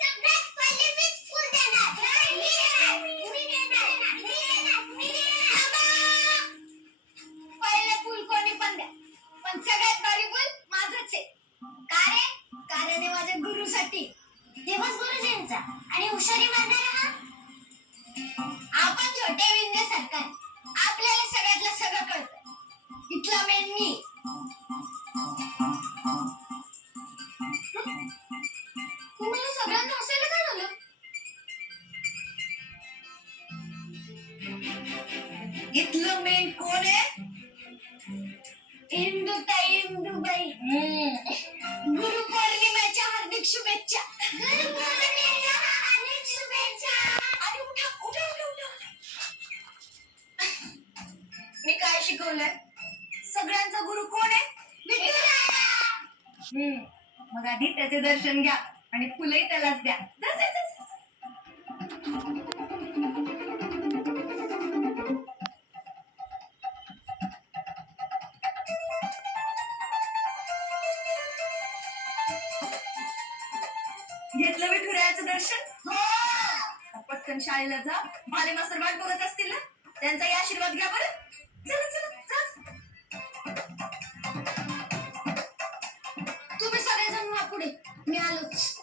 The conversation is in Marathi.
सगळ्यात पहिले मीच फुल देणार. मी देणार. पहिले फुल कोणी पण द्या, पण सगळ्यात भारी फुल माझंच आहे. का रे? कारण आहे माझ्या गुरुसाठी. दिवस गुरुजींचा आणि हुशारी मारणारा हा. आपण छोटे विंध्य सरकार, आपल्याला सगळ्यातलं सगळं कळतं. इथला मेन मी. तुम्हाला सगळ्यांना हसायला काय झालं? इथलं मेन कोण आहे? इंदुताई, इंदुबाई. गुरुपौर्णिमेच्या हार्दिक शुभेच्छा. गुरुपौर्णिमेच्या हार्दिक शुभेच्छा. अरे उठा उठा उठा उठा. मी काय शिकवलंय? सगळ्यांचा गुरु कोण आहे? विठुराया. मग आधी त्याचे दर्शन घ्या आणि फुलंही त्यालाच द्या. जा, जा, जा, जा. घेतलं विठुरायाचं दर्शन? हो. पटकन शाळेला जा. भाले मास्तर वाट बघत असतील ना, त्यांचाही आशीर्वाद घ्या बरं. चला चला जा. तुम्ही सगळेजण वा पुढे, मी आलोच.